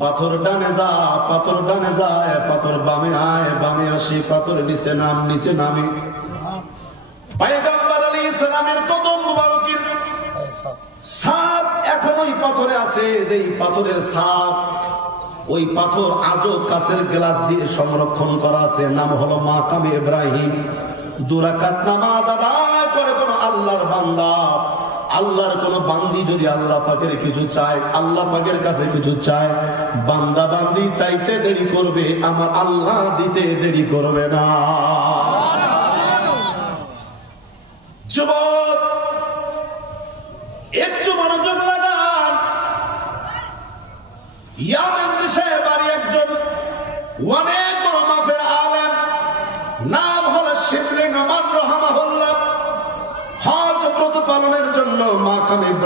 পাথর ডানে যা, পাথর ডানে যায়, পাথর বামে আয়, বামে আসি, পাথর নিচে নাম, নিচে নামে। পাথরে আছে, যেই পাথরের সাপ, ওই পাথর গ্লাস দিয়ে সংরক্ষণ করা আছে, নাম হলো মাকামে ইব্রাহিম। দুরাকাত নামাজ আদায় করে কোন আল্লাহর বান্দা আল্লাহর কোন বান্দি যদি আল্লাহ পাকের কিছু চায়, আল্লাহ পাকের কাছে কিছু চায়, বান্দা বান্দি চাইতে দেরি করবে, আমার আল্লাহ দিতে দেরি করবে না।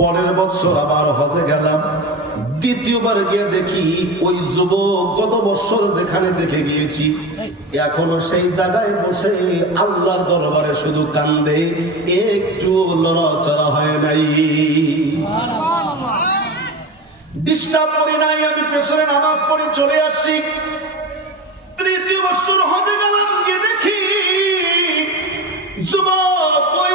পরের বছর আবার হজে গেলাম। দ্বিতীয়বার গিয়ে দেখি ওই যুবক গত বছর যেখানে দেখে গিয়েছি, এখনও সেই জায়গায় বসে আল্লাহর দরবারে শুধু কান্দে, একটু লড়াচড়া হয় নাই। ডিস্টার্ব করি নাই, আমি পেছনে নামাজ পড়ে চলে আসছি। তৃতীয় বছর হজে গেলাম, গিয়ে দেখি যুবক ওই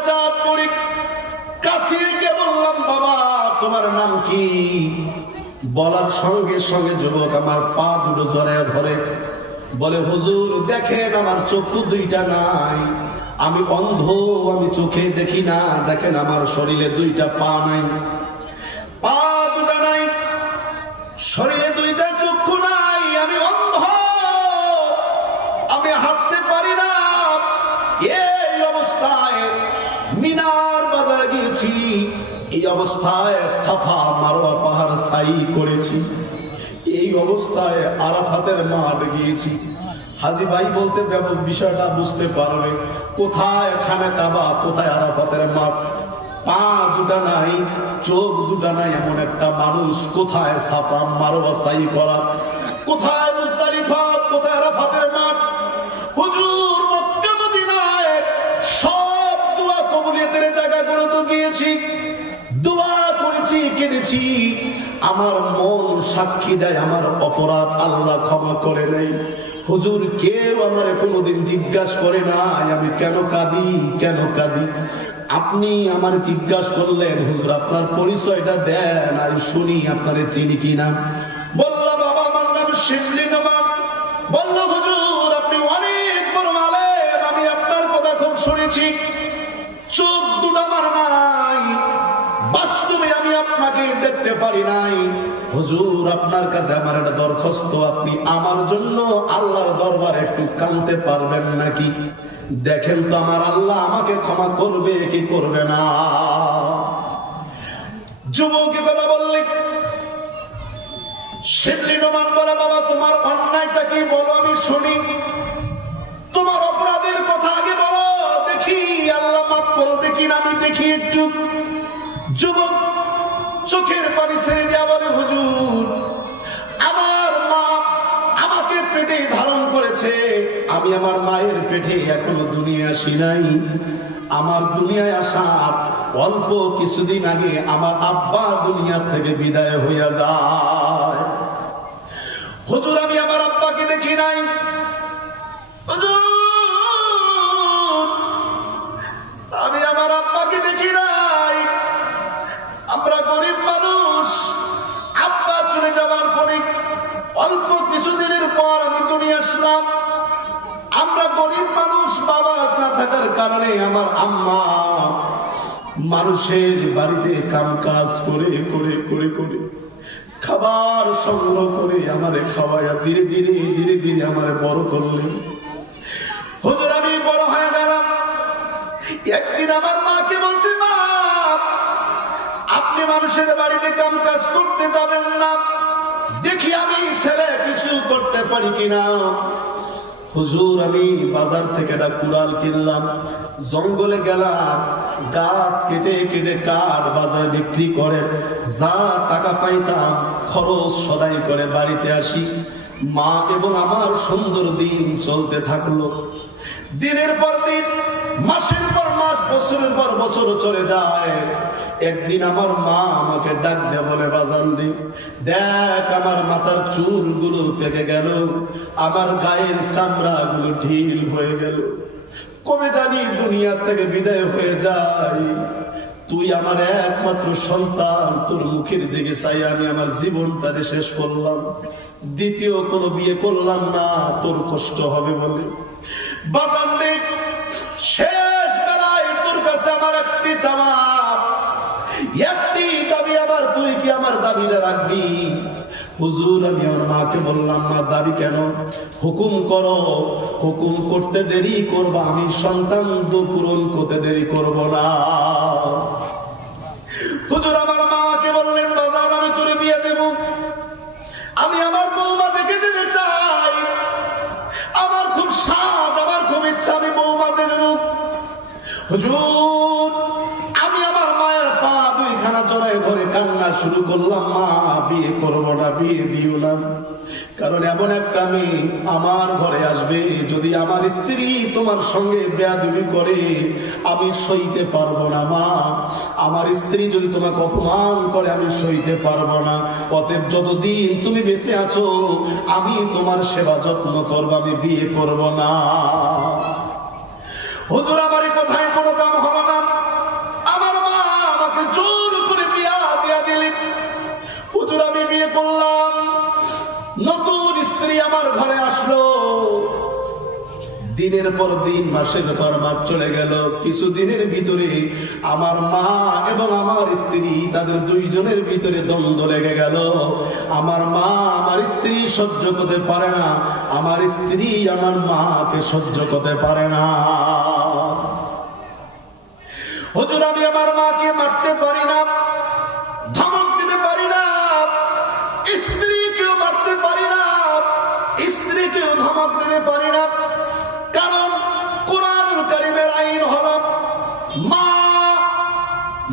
মোনাজাত করি। কাশিকে বললাম, বাবা, তোমার নাম কি? বলার সঙ্গে সঙ্গে যুবক আমার পা দুটো জড়ায় ধরে। বলে, হুজুর, দেখেন আমার চক্ষু দুইটা নাই। আমি অন্ধ, আমি চোখে দেখি না। দেখেন আমার শরীরে দুইটা পা নাই। অবস্থায় সাফা মারোয়া পাহাড় করেছি। এই অবস্থায় আরাফাতের মাঠ গিয়েছি। হাজি ভাই বলতে বিষয়টা বুঝতে পারবে কোথায় খানা কাবা, কোথায় আরাফাতের মাঠ? পা দুটা নাই, চোখ দুটা নাই এমন একটা মানুষ কোথায় সাফা মারোয়া সাই করা? কোথায় কেঁদেছি আমার মন সাক্ষী দেয়, আমার অপরাধ আল্লাহ ক্ষমা করে নেই হুজুর, কেউ আমার কোনোদিন জিজ্ঞাসা করে নাই, আমি কেন কাঁদি কেন কাঁদি? আপনি আমার জিজ্ঞাসা করলেন, হুজুর, আপনার পরিচয়টা দেন, আমি শুনি আপনারে চিনি কিনা। বললাম, বাবা, আমার নাম শিবলি নবাব। বলল, হুজুর, আপনি অনেক বড় আলেম, আমি আপনার কথা খুব শুনেছি। আমি দেখতে পারি নাই। হুজুর, আপনার কাছে আমার একটা দরখাস্ত। আপনি আমার জন্য আল্লাহর একটু কানতে পারবেন নাকি? দেখেন তো আমার আল্লাহ আমাকে ক্ষমা করবে কি করবে না। যুবকে কথা বললে শিবলি নোমান বলে, বাবা, তোমার অন্যায়টা কি বলো আমি শুনি। তোমার অপরাধের কথা আগে বলো। দেখি, আল্লাহ মাফ করবে কিনা আমি দেখি একটু। যুবক চোখের পানি ছেড়ে দেওয়া বলে, হুজুর, আমার মা আমাকে পেটে ধারণ করেছে। আমি আমার মায়ের পেটে এখনও দুনিয়া আসি নাই। আমার দুনিয়ায় আসার অল্প কিছুদিন আগে আমার আব্বা দুনিয়া থেকে বিদায় হইয়া যায়। হুজুর, আমি আমার আব্বাকে দেখি নাই। যাবার পরে অল্প কিছুদিনের পর আমি দুনিয়া আসলাম। আমরা গরিব মানুষ, বাবা না থাকার কারণে আমার আম্মা মানুষের বাড়িতে কাম কাজ করে করে করে করে খাবার সংগ্রহ করে আমারে খাওয়াইয়া ধীরে ধীরে ধীরে ধীরে আমারে বড় করলেন। হুজুর, আমি বড় হয়ে গেলাম। একদিন আমার মাকে বলছে মা আপনি মানুষের বাড়িতে কাম কাজ করতে যাবেন না। কিছু করতে পারি কিনা? হুজুর, আমি বাজার থেকে একটা কুড়াল কিনলাম। জঙ্গলে গেলাম, গাছ কেটে কেটে কাঠ বাজারে বিক্রি করে। যা টাকা পাইতাম, খরচ সদাই করে বাড়িতে আসি। মা এবং আমার সুন্দর দিন চলতে থাকল। দিনের পর দিন মাসের পর মাস, বছরের পর বছর চলে যায়। একদিন আমার মা আমাকে ডাক দিয়ে বলে, বাজান দি, দেখ আমার মাথার চুলগুলো পেকে গেল, আমার গায়ের চামড়াগুলো ঢিল হয়ে গেল। কবে জানি দুনিয়া থেকে বিদায় হয়ে যায়। তুই আমার একমাত্র সন্তান, তোর মুখের দিকে চাই, আমি আমার জীবনটারে শেষ করলাম। দ্বিতীয় কোনো বিয়ে করলাম না, তোর কষ্ট হবে বলে। বাজান দেখ শেষ বেলায় তোর কাছে আমার একটি চাওয়া। একটি দাবি আমার, তুই কি আমার দাবিটা রাখবি? হুজুর, আমি আমার মাকে বললাম, মা, দাবি কেন? হুকুম করো। হুকুম করতে দেরি করবা, আমি সন্তান পূরণ করতে দেরি করব না। হুজুর, আমার মামাকে বললেন, বাজার, আমি তোরে বিয়ে দেব। আমি আমার বৌমা দেখে যেতে চাই। আমার খুব স্বাদ হুজুর, আমি আমার মায়ের পা দুইখানা ধরে কান্না শুরু করলাম। মা, বিয়ে করব না, বিয়ে কারণ এমন একটা মেয়ে আমার ঘরে আসবে, যদি আমার স্ত্রী তোমার সঙ্গে বেয়াদবি করে, আমি সইতে পারব না, মা। আমার স্ত্রী যদি তোমাকে অপমান করে, আমি সইতে পারব না। অতএব যতদিন তুমি বেঁচে আছো, আমি তোমার সেবা যত্ন করব, আমি বিয়ে করব না। হুজুর, আমার কোনো কাম না। আমার মা আমাকে জোর করে বিয়া দিয়া হুজুর, আমি বিয়ে করলাম। নতুন স্ত্রী আমার ঘরে আসলো। দিনের পর দিন, মাসের পর চলে গেল। কিছু দিনের ভিতরে আমার মা এবং আমার স্ত্রী, তাদের দুইজনের ভিতরে দ্বন্দ্ব লেগে গেল। আমার মা আমার স্ত্রী সহ্য করতে পারে না। আমার স্ত্রী আমার মাকে সহ্য করতে পারে না। হুজুর, আমি আমার মাকে মারতে পারি না, ধমক দিতে পারি না স্ত্রী কেউ মারতে পারি না, স্ত্রীকেও ধমক দিতে পারি না, কারণ কোরআন করিমের আইন হল মা,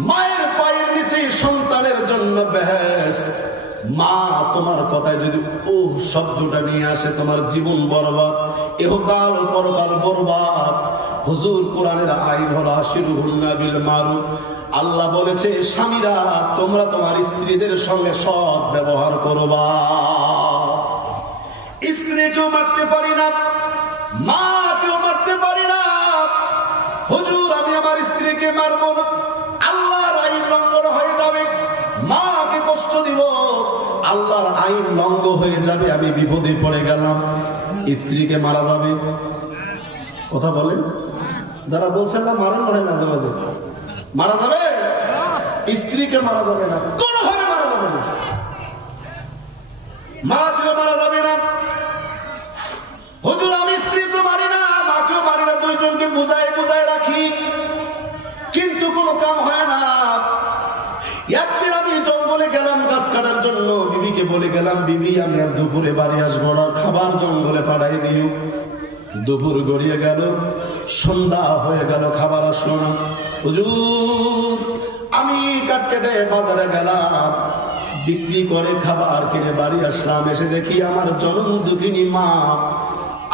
মায়ের পায়ের নিচে সন্তানের জন্য বেহেস মা, তোমার কথায় যদি ও শব্দটা নিয়ে আসে, তোমার জীবন বরবাদ, এহকাল পরকাল বরবাদ। হুজুর কোরআনের আইন হলো আশিরুহুন্না বিল মারুফ। আল্লাহ বলেছে, স্বামীরা, তোমরা তোমার স্ত্রীদের সঙ্গে সৎ ব্যবহার করবা। স্ত্রীকেও মারতে পারি না মাকেও মারতে পারি না। হুজুর, আমি আমার স্ত্রীকে মারবো না। আল্লাহর আইন লঙ্ঘ হয়ে যাবে, আমি বিপদে পড়ে গেলাম। স্ত্রীকে মারা যাবে। কথা বলেন যারা বলছেন না মনে হয় মাঝে মাঝে। মারা যাবে? স্ত্রীকে মারা যাবে না। কোনোভাবে মারা যাবে না। মাকেও মারা যাবে না। হুজুর, আমি স্ত্রীকে মারি না, মাকেও মারি না, দুইজনকে বুঝায় বুঝায় রাখি। কিন্তু কোনো কাম হয় না। জন্য বিবিকে বলে গেলাম, বিবি, আমি আজ দুপুরে বাড়ি আসব না, খাবার জঙ্গলে পাঠাই দিও। দুপুর গড়িয়ে গেল, সন্ধ্যা হয়ে গেল, খাবার আসলো না। আমি কাট কেটে বাজারে গেলাম, বিক্রি করে খাবার কিনে বাড়ি আসলাম, এসে দেখি আমার জনম দুঃখিনী মা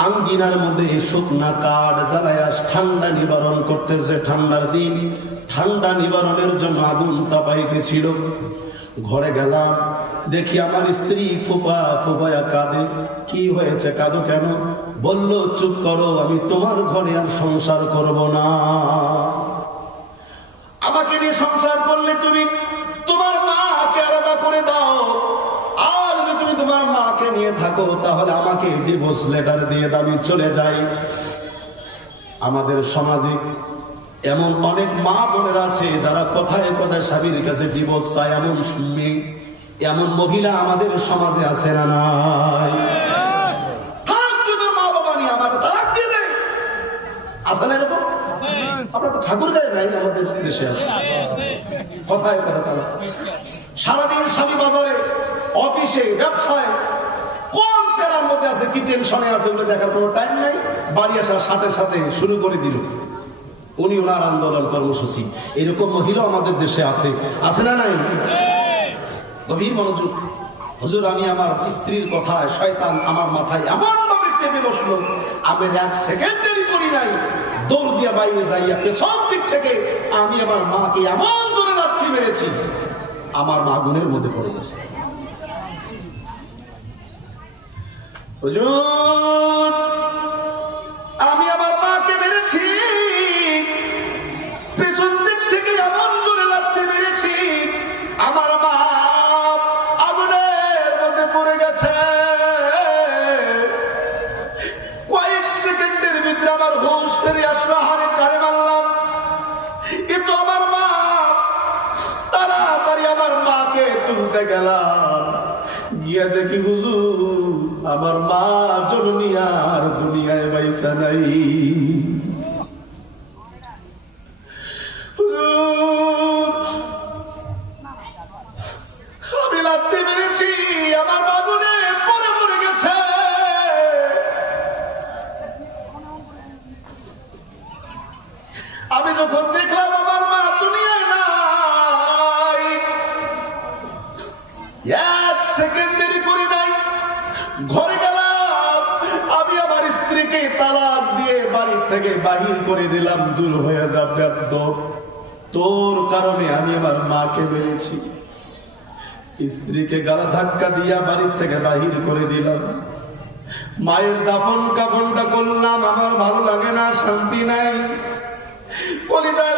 আঙ্গিনার মধ্যে শুকনা কাঠ জ্বালায়া ঠান্ডা নিবারণ করতেছে। ঠান্ডার দিন, ঠান্ডা নিবারণের জন্য আগুন তাপাইতেছিল। ঘরে গেলাম দেখি আমার স্ত্রী ফুপা ফুপায়া কাঁদে। কি হয়েছে কাঁদো কেন? বলল চুপ করো আমি তোমার ঘরে আর সংসার করব না। আমাকে নিয়ে সংসার করলে তুমি তোমার মাকে আলাদা করে দাও। আর যদি তুমি তোমার মাকে নিয়ে থাকো তাহলে আমাকে ডিভোর্স লেটার দিয়ে দাও, আমি চলে যাই। আমাদের সমাজে এমন অনেক মা বোনেরা আছে যারা কথায় কথায় স্বামীর কাছে ডিভোর্স চায়, এমন শুনবে এমন মহিলা আমাদের সমাজে আছে না নাই? মা বাবা দিয়ে দে আসে এরকম? কথায় কথা সারাদিন স্বামী বাজারে, অফিসে, ব্যবসায়, কোন মধ্যে আছে কি টেনশনে আছে দেখার কোনো টাইম নাই? বাড়ি আসার সাথে সাথে শুরু করে দিল। উনি ওনার আন্দোলন কর্মসূচি। এরকম মহিলা আমাদের দেশে আছে। আছে না নাই? গভীর মনোযোগ। হুজুর, আমি আমার স্ত্রীর কথায়, শয়তান আমার মাথায় এমন ভাবে চেপে বসল। আমি এক সেকেন্ড দেরি করি নাই। দৌড় দিয়া বাইরে যাইয়া পেছন দিক থেকে আমি আমার মাকে এমন জোরে লাথি মেরেছি, আমার মা গুণের মধ্যে পড়ে গেছে। হুজুর! ফিরে আসলো হারে কারে মারলাম। কিন্তু আমার মা। তাড়াতাড়ি আমার মাকে তুলতে গেলাম। গিয়া দেখি হুজুর, আমার মা জননী আর দুনিয়ায় বাইসা নাই। থেকে বাহির করে দিলাম, দূর হয়ে যাবে তোর কারণে আমি আমার মাকে মেরেছি। স্ত্রীকে গালা ধাক্কা দিয়া বাড়ির থেকে বাহির করে দিলাম। মায়ের দাফন কাফনটা করলাম, আমার ভালো লাগে না, শান্তি নাই। কলিজায়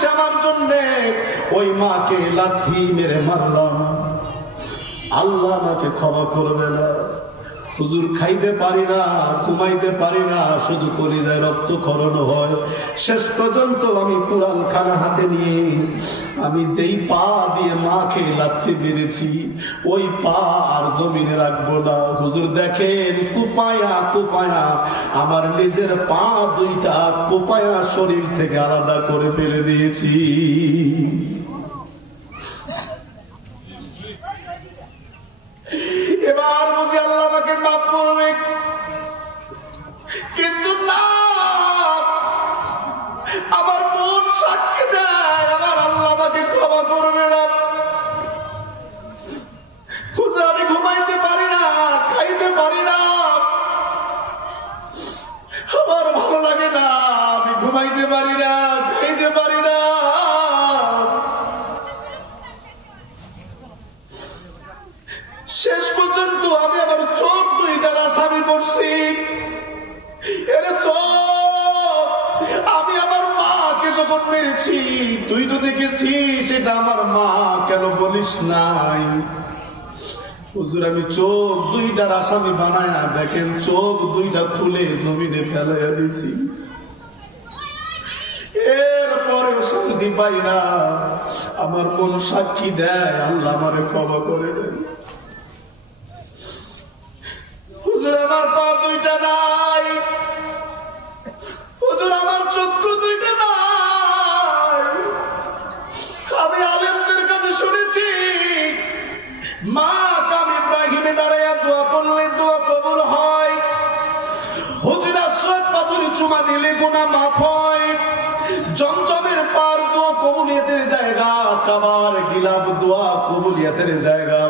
করেছে আমার জন্য ওই মাকে লাথি মেরে মারলাম। আল্লাহ আমাকে ক্ষমা করবে না হুজুর খাইতে পারি না, ঘুমাইতে পারি না, শুধু কলিজায় রক্ত খরণ হয়। শেষ পর্যন্ত আমি কুড়াল খানা হাতে নিয়ে আমি যেই পা দিয়ে মাকে লাথি মেরেছি, ওই পা আর জমিনে রাখব না। হুজুর দেখেন, কুপায়া কুপায়া, আমার নিজের পা দুইটা কুপায়া শরীর থেকে আলাদা করে ফেলে দিয়েছি। এবার আমাকে মাফ করবে। কিন্তু না, আমার মন সাক্ষী দেয়, আমার আল্লাহ আমাকে ক্ষমা করবে না। আমি ঘুমাইতে পারি না, খাইতে পারি না। আমার ভালো লাগে না, আমি ঘুমাইতে পারি না, খাইতে পারি না। শেষ পর্যন্ত আমি আসামি করছি আমি আমার মাকে যখন মেরেছি, তুই তো দেখেছি সেটা আমার মা, কেন বলিস নাই? হুজুর, আমি চোখ দুইটার আসামি বানায় দেখেন চোখ দুইটা খুলে জমিনে ফেলাইয়া দিছি এরপরেও শান্তি পাই না। আমার কোন সাক্ষী দেয়, আল্লাহ আমারে ক্ষমা করে দেয় হুজুর আমার দুইটা নাই। হুজুর, আমার চক্ষু দুইটা নাই। আমি আলেমদের কাছে শুনেছি, মা, কাম ইব্রাহিমে দাঁড়াইয়া দোয়া করলে দোয়া কবুল হয়। হুজুর আশ্রয় চুমা দিলে গোনা মাফ হয়। পার দোয়া কবুলিয়তের জায়গা, কাবার গিলাব দোয়া কবুলিয়তের জায়গা।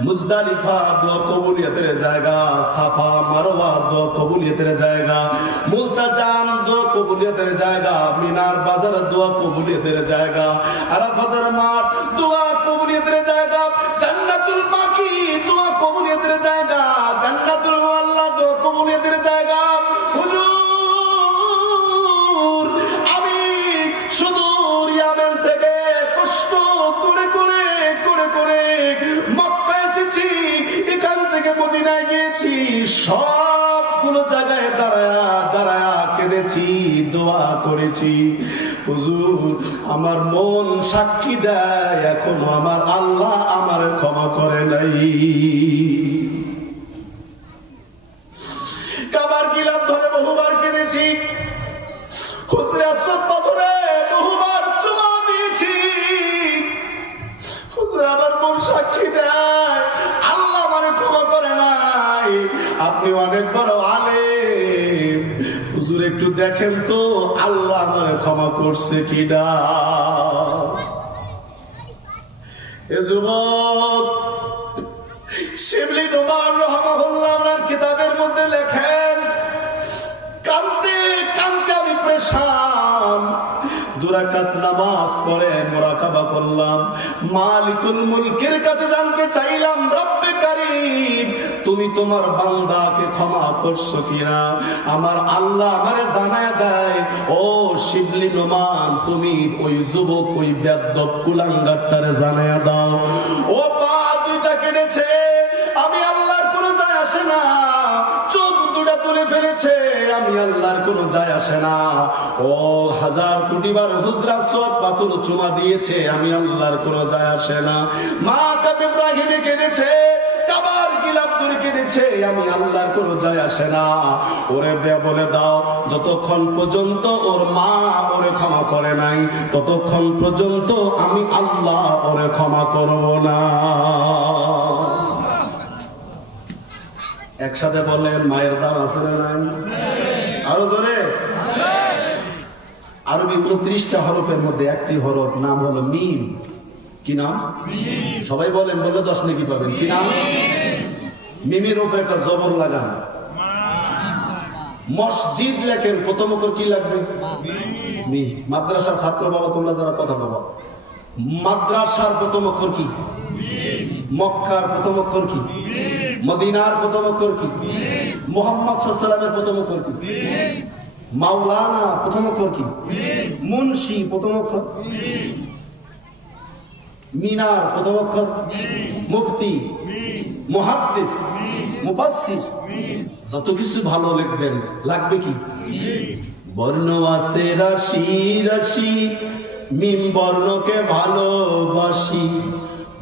মুজদালিফা দোয়া কবুলিয়তের জায়গা, সাফা মারওয়া দোয়া কবুলিয়তের জায়গা মুলতাজাম দোয়া কবুলিয়তের জায়গা, মিনার বাজার দোয়া কবুলিয়তের জায়গা, আরাফাতের মাঠ দোয়া কবুলিয়তের জায়গা, জান্নাতুল বাকি দোয়া কবুলিয়তের জায়গা, জান্নাতুল আল্লাহ দোয়া কবুলিয়তের জায়গা সব সবগুলো জায়গায় দাঁড়ায়া দাঁড়ায়া কেঁদেছি, দোয়া করেছি। হুজুর, আমার মন সাক্ষী দেয়, এখনও আমার আল্লাহ আমার ক্ষমা করে নাই। অনেক বড় আলেম। হুজুর একটু দেখেন তো, আল্লাহ আমার ক্ষমা করছে কিনা? যুবক, শিবলি কিতাবের মধ্যে লেখেন আমি প্রেশান। দুরাকাত নামাজ মোরাকাবা করলাম। মালিকুল মুলকের কাছে জানতে চাইলাম, রব্বে কারীম তুমি তোমার বান্দাকে ক্ষমা করছ কিনা? আমার আল্লাহ আমারে জানায় দেয়, ও শিবলি নোমান, তুমি ওই যুবক, ওই বেদ্যপ কুলাঙ্গারটারে জানায় দাও। ও পা, দুইটা কেটেছে, আমি আল্লাহর কোনো যায় আসে না। আমি আল্লাহর কোনো যায় আসে না। ও হাজার কোটিবার হুজরা সব পাথর চুমা দিয়েছে, আমি আল্লাহর কোনো যায় আসে না। মা কাপে ইব্রাহিমে কেঁদেছে আমি ততক্ষণ পর্যন্ত আমি আল্লাহ ওরে ক্ষমা করব না। একসাথে বললেন মায়ের দাম আছে আরও ধরে আরবি উনত্রিশটা হরফের মধ্যে একটি হরফ, নাম হলো মিম। কি নাম? সবাই বলেন বলে দশ নাকি পাবেন? কি নাম? মিমের উপর একটা জবর লাগান। মসজিদ লেখেন, প্রথম কি লাগবে? মাদ্রাসা ছাত্র বাবা, তোমরা যারা কথা বাবা মাদ্রাসার প্রথম অক্ষর কি? মক্কার প্রথম অক্ষর কি? মদিনার প্রথম অক্ষর কি? মোহাম্মদ সাল্লামের প্রথম অক্ষর কি? মাওলানা প্রথম অক্ষর কি? মুন্সি প্রথম অক্ষর? মিনার প্রথম অক্ষর মুফতি, মুহাদ্দিস, মুফাসসির, যত কিছু ভালো লিখবেন, লাগবে কি? বর্ণ আছে রাশি রাশি মিম বর্ণকে ভালোবাসি।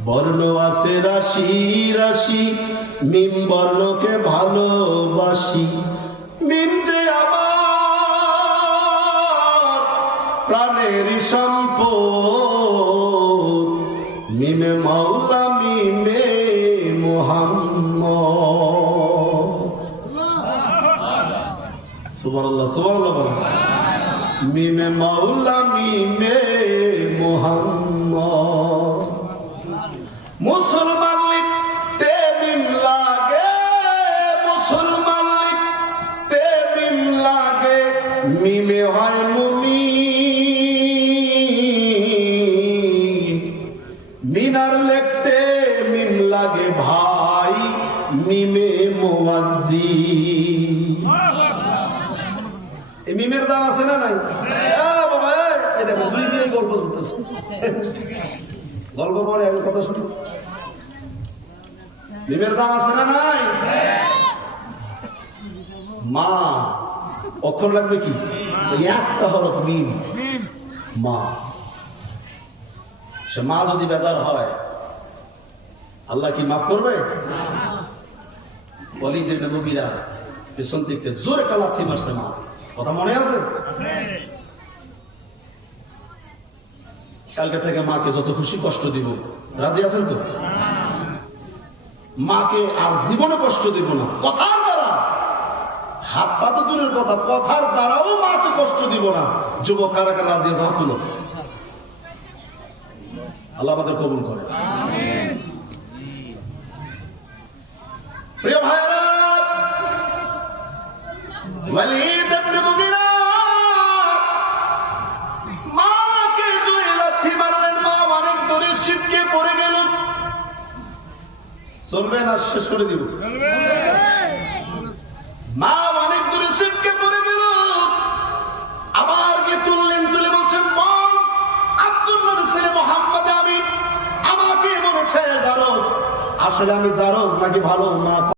বর্ণ আছে রাশি রাশি মিম বর্ণকে ভালোবাসি। মিম যে আমার প্রাণের সম্পদ মিমে মাওলা, মিমে। মিমে মাওলা, মিমে মোহাম্মদ। মুসলমান লিখতে মিম লাগে, মুসলমান লিখতে মিম লাগে। মিমে হয় মিমের দাম আছে না নাই? গল্প করতেছে। গল্প পরে কথা শুনি। মিমের দাম আছে না নাই? মা, অক্ষর লাগবে কি? একটা হরফ মিম। মা। সে মা যদি বেজার হয়, আল্লাহ কি মাফ করবে? বলিদের নবীরা পেছন দিকতে জোরে কালাথি মারছে মা। কথা মনে আছে? কালকে থেকে মাকে যত খুশি কষ্ট দিব। রাজি আছেন তো? মাকে আর জীবনে কষ্ট দিব না। কথার দ্বারা। হাত পা তো দূরের কথা, কথার দ্বারাও মাকে কষ্ট দিব না। যুবক কারা কারা রাজি আছে? হাত তুলো। আল্লাহ আমাদের কবুল করে মা অনেক দূরে ছিটকে পড়ে গেল। মা আবার গিয়ে তুললেন, তুলে বলছেন, মন আব্দুল্লাহ ছেলে মোহাম্মদ আমি আমাকে মনে আসলে আমি জারজ নাকি ভালো না